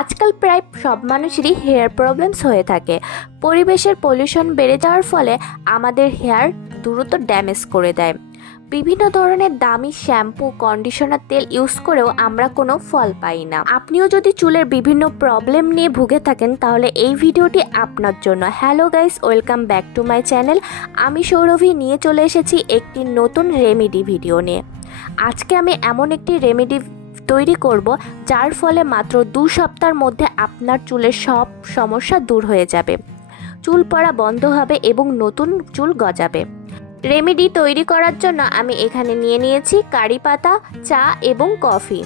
আজকাল প্রায় সব মানুষেরই হেয়ার প্রবলেমস হয়ে থাকে। পরিবেশের পলিউশন বেড়ে যাওয়ার ফলে আমাদের হেয়ার দ্রুত ড্যামেজ করে দেয়। বিভিন্ন ধরনের দামি শ্যাম্পু কন্ডিশনার তেল ইউজ করেও আমরা কোনো ফল পাই না। আপনিও যদি চুলের বিভিন্ন প্রবলেম নিয়ে ভুগে থাকেন, তাহলে এই ভিডিওটি আপনার জন্য। Hello guys welcome back to my channel আমি সৌরভী, নিয়ে চলে এসেছি একটি নতুন রেমেডি ভিডিও নিয়ে। আজকে আমি এমন একটি রেমেডি তৈরি করব, যার ফলে মাত্র দু সপ্তাহের মধ্যে আপনার চুলের সব সমস্যা দূর হয়ে যাবে। চুল পড়া বন্ধ হবে এবং নতুন চুল গজাবে। রেমেডি তৈরি করার জন্য আমি এখানে নিয়ে নিয়েছি কারি পাতা, চা এবং কফি।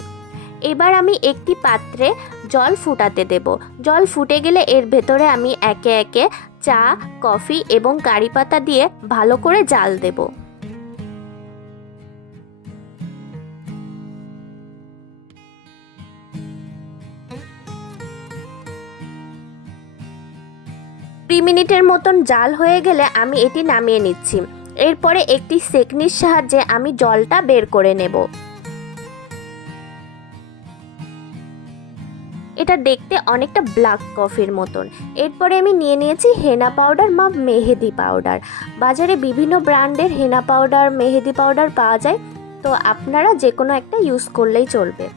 এবার আমি একটি পাত্রে জল ফুটাতে দেব। জল ফুটে গেলে এর ভেতরে আমি একে একে চা, কফি এবং কারি পাতা দিয়ে ভালো করে জাল দেব। মিনিটের মতন জাল হয়ে গেলে আমি এটি নামিয়ে নিচ্ছি। এরপরে একটি সেকনির সাহায্যে আমি জলটা বের করে নেব। এটা দেখতে অনেকটা ব্ল্যাক কফির মতন। এরপরে আমি নিয়ে নিয়েছি হেনা পাউডার বা মেহেদি পাউডার। বাজারে বিভিন্ন ব্র্যান্ডের হেনা পাউডার, মেহেদি পাউডার পাওয়া যায়। তো আপনারা যে কোনো একটা ইউজ করলেই চলবে।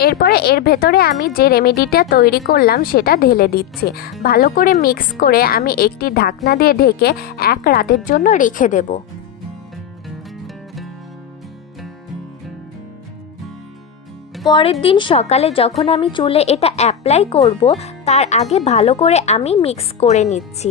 এরপরে এর ভেতরে আমি যে রেমেডিটা তৈরি করলাম সেটা ঢেলে দিচ্ছি। ভালো করে মিক্স করে আমি একটি ঢাকনা দিয়ে ঢেকে এক রাতের জন্য রেখে দেব। পরের দিন সকালে যখন আমি চুলে এটা অ্যাপ্লাই করব, তার আগে ভালো করে আমি মিক্স করে নিচ্ছি।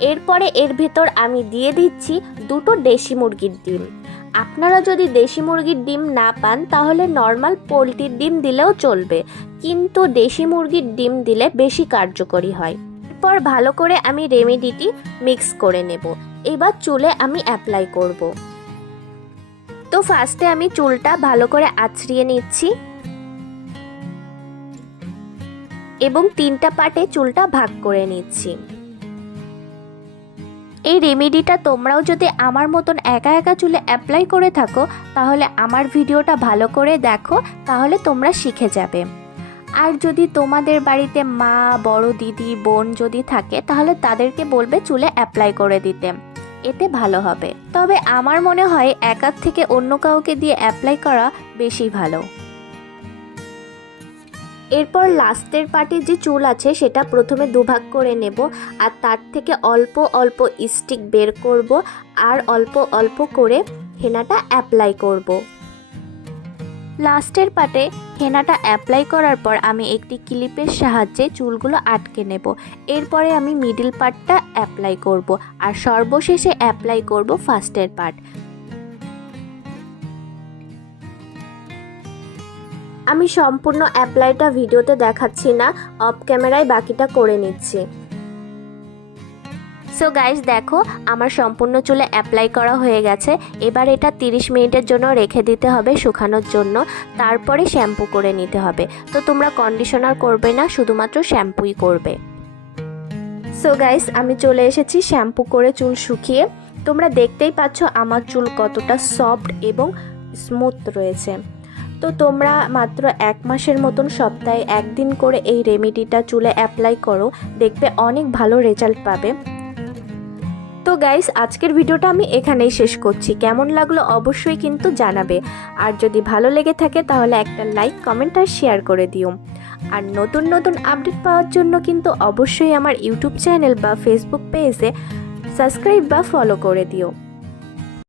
এরপরে এর ভেতর আমি দিয়ে দিচ্ছি দুটো দেশি মুরগির ডিম। আপনারা যদি দেশি মুরগির ডিম না পান, তাহলে নর্মাল পোলট্রির ডিম দিলেও চলবে। কিন্তু দেশি মুরগির ডিম দিলে বেশি কার্যকরী হয়। এরপর ভালো করে আমি রেমেডিটি মিক্স করে নেব। এবার চুলে আমি অ্যাপ্লাই করব। তো ফার্স্টে আমি চুলটা ভালো করে আছড়িয়ে নিচ্ছি। এবং তিনটা পার্টে চুলটা ভাগ করে নিচ্ছি। এই রেমেডিটা তোমরাও যদি আমার মতন একা একা চুলে অ্যাপ্লাই করে থাকো, তাহলে আমার ভিডিওটা ভালো করে দেখো, তাহলে তোমরা শিখে যাবে। আর যদি তোমাদের বাড়িতে মা, বড় দিদি, বোন যদি থাকে, তাহলে তাদেরকে বলবে চুলে অ্যাপ্লাই করে দিতে। এতে ভালো হবে। তবে আমার মনে হয় একার থেকে অন্য কাউকে দিয়ে অ্যাপ্লাই করা বেশি ভালো। এরপর লাস্টের পার্টে যে চুল আছে, সেটা প্রথমে দুভাগ করে নেব। আর তার থেকে অল্প অল্প স্টিক বের করব আর অল্প অল্প করে হেনাটা অ্যাপ্লাই করব। লাস্টের পার্টে হেনাটা অ্যাপ্লাই করার পর আমি একটি ক্লিপের সাহায্যে চুলগুলো আটকে নেব। এরপরে আমি মিডিল পার্টটা অ্যাপ্লাই করব। আর সর্বশেষে অ্যাপ্লাই করব ফার্স্টের পার্ট। আমি সম্পূর্ণ অ্যাপ্লাইটা ভিডিওতে দেখাচ্ছি না, অফ ক্যামেরায় বাকিটা করে নিচ্ছি। সো গাইস দেখো, আমার সম্পূর্ণ চুলে অ্যাপ্লাই করা হয়ে গেছে। এবার এটা 30 মিনিটের জন্য রেখে দিতে হবে শুকানোর জন্য। তারপরে শ্যাম্পু করে নিতে হবে। তো তোমরা কন্ডিশনার করবে না, শুধুমাত্র শ্যাম্পুই করবে। সো গাইস আমি চলে এসেছি শ্যাম্পু করে চুল শুকিয়ে। তোমরা দেখতেই পাচ্ছ আমার চুল কতটা সফট এবং স্মুথ রয়েছে। তো তোমরা মাত্র এক মাসের মতন সপ্তাহে একদিন করে এই রেমেডিটা চুলে অ্যাপ্লাই করো, দেখবে অনেক ভালো রেজাল্ট পাবে। তো গাইস আজকের ভিডিওটা আমি এখানেই শেষ করছি। কেমন লাগল অবশ্যই কিন্তু জানাবে। আর যদি ভালো লেগে থাকে তাহলে একটা লাইক কমেন্ট আর শেয়ার করে দিও। আর নতুন নতুন আপডেট পাওয়ার জন্য কিন্তু অবশ্যই আমার ইউটিউব চ্যানেল বা ফেসবুক পেজে সাবস্ক্রাইব বা ফলো করে দিও।